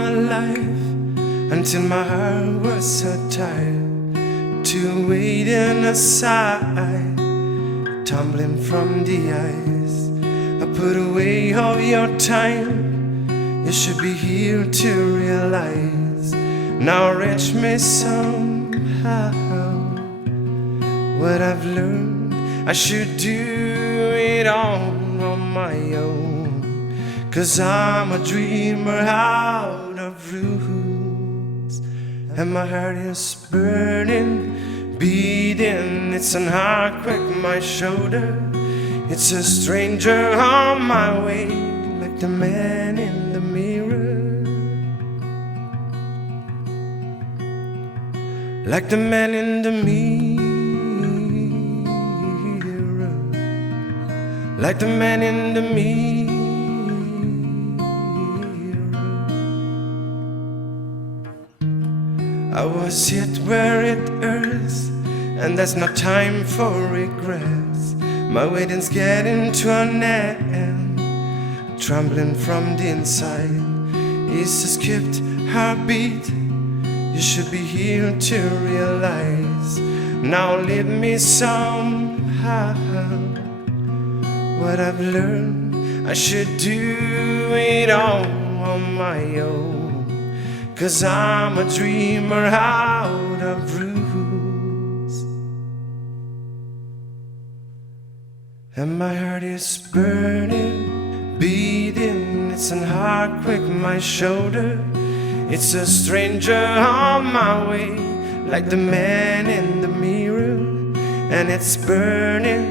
my life until my heart was so tired to waiting aside, tumbling from the ice. I put away all your time. You should be here to realize. Now reach me somehow. What I've learned, I should do it on my own. 'Cause I'm a dreamer out of roots, and my heart is burning, beating. It's an earthquake on my shoulder. It's a stranger on my way, like the man in the mirror. Like the man in the mirror. Like the man in the mirror. I was hit where it hurts, and there's no time for regrets. My waiting's getting to an end, trembling from the inside. It's a skipped heartbeat. You should be here to realize. Now leave me somehow. What I've learned, I should do it all on my own. 'Cause I'm a dreamer out of roots, and my heart is burning, beating. It's an earthquake on my shoulder. It's a stranger on my way, like the man in the mirror. And it's burning,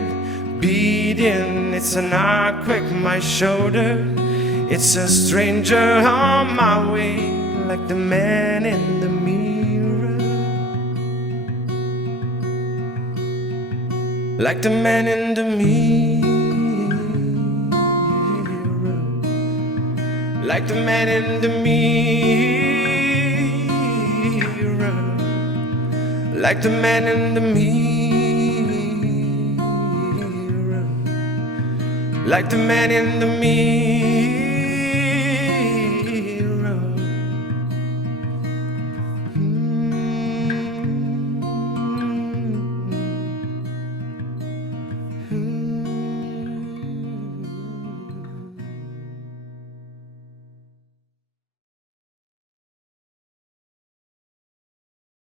beating. It's an earthquake on my shoulder. It's a stranger on my way, like the man in the mirror. Like the man in the mirror. Like the man in the mirror. Like the man in the mirror. Like the man in the mirror.